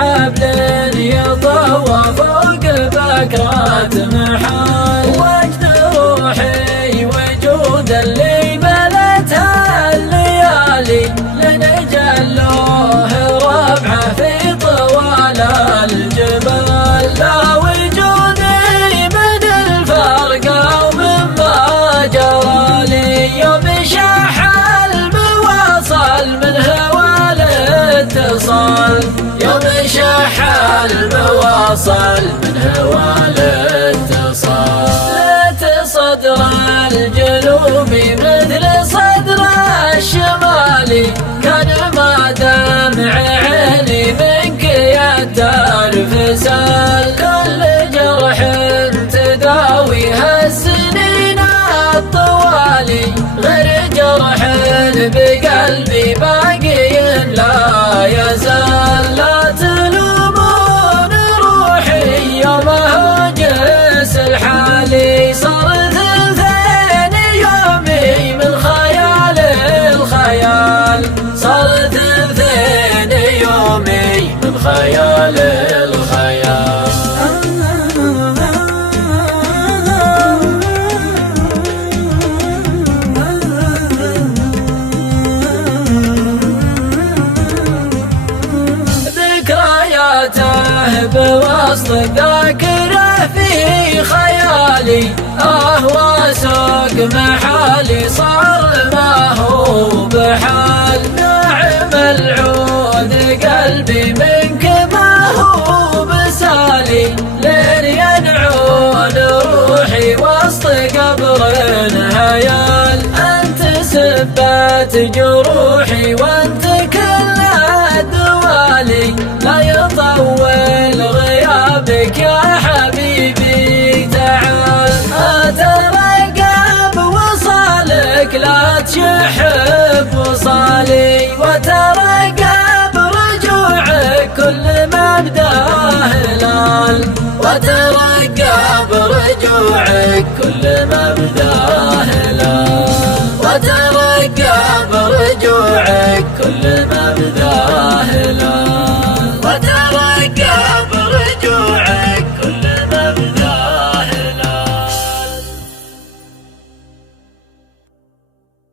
حبل يطوى فوق بكرات محال، وجد روحي وجود اللي ملتها الليالي لنجلوه ربعه في طوال الجبال. لا وجودي من الفرقة ومما جرى لي يوم شاح المواصل من هوى الاتصال، يوم شاح المواصل من هوى الاتصال. ليت صدر الجنوبي مثل صدر الشمالي، كان ما دمع عيني منك يدار سال. كل جرح تداويها السنين الطوالي، غير جرح بقلبي باقي لا يزال. لا تلومون روحي يومه جس الحالي، صرت ثلثين يومي من خيال الخيال، صرت ثلثين يومي من خيال الخيال. بوسط الذاكرة في خيالي، وسوق محالي صار ما هو بحال. ناعم العود قلبي منك ما هو بسالي، لين ينعون روحي وسط قبر هيال. أنت سبت جروحي وأنت كل الدوالي، لا يطول غيابك يا حبيبي تعال. أترقب وصالك لا تشح بوصالي، وترقب رجوعك كل ما بداه هلال، وترقب رجوعك كل ما بداه هلال، وترقب رجوعك كل ما بداه